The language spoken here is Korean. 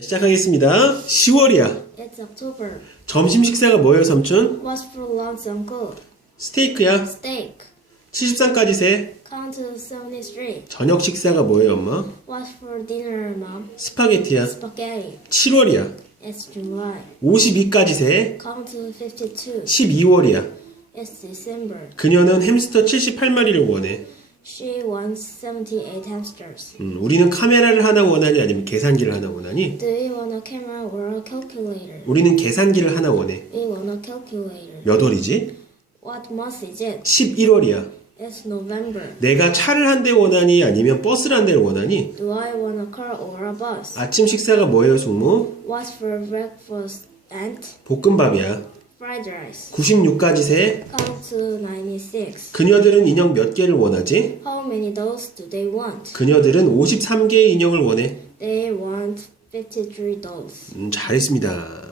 시작하겠습니다. 10월이야. It's October. 점심 식사가 뭐예요, 삼촌? What's for lunch, uncle? 스테이크야. Steak. 73까지 세. Count to 73. 저녁 식사가 뭐예요, 엄마? What's for dinner, mom? 스파게티야. Spaghetti. 7월이야. It's July. 52까지 세. Count to 52. 12월이야. It's December. 그녀는 햄스터 78마리를 원해. She wants 78 hamsters. 음, 우리는 카메라를 하나 원하니 아니면 계산기를 하나 원하니? Do you want a camera or a calculator? 우리는 계산기를 하나 원해. We want a calculator. 몇 월이지? What month is it? 11월이야. It's November. 내가 차를 한 대 원하니 아니면 버스를 한 대를 원하니? Do I want a car or a bus? 아침 식사가 뭐예요, 숙모? What's for breakfast, aunt? 볶음밥이야. Fried rice. 96까지 세. Count to 96. 그녀들은 인형 몇 개를 원하지? How many dolls do they want? 그녀들은 53개의 인형을 원해. They want 53 dolls. 음, 잘했습니다.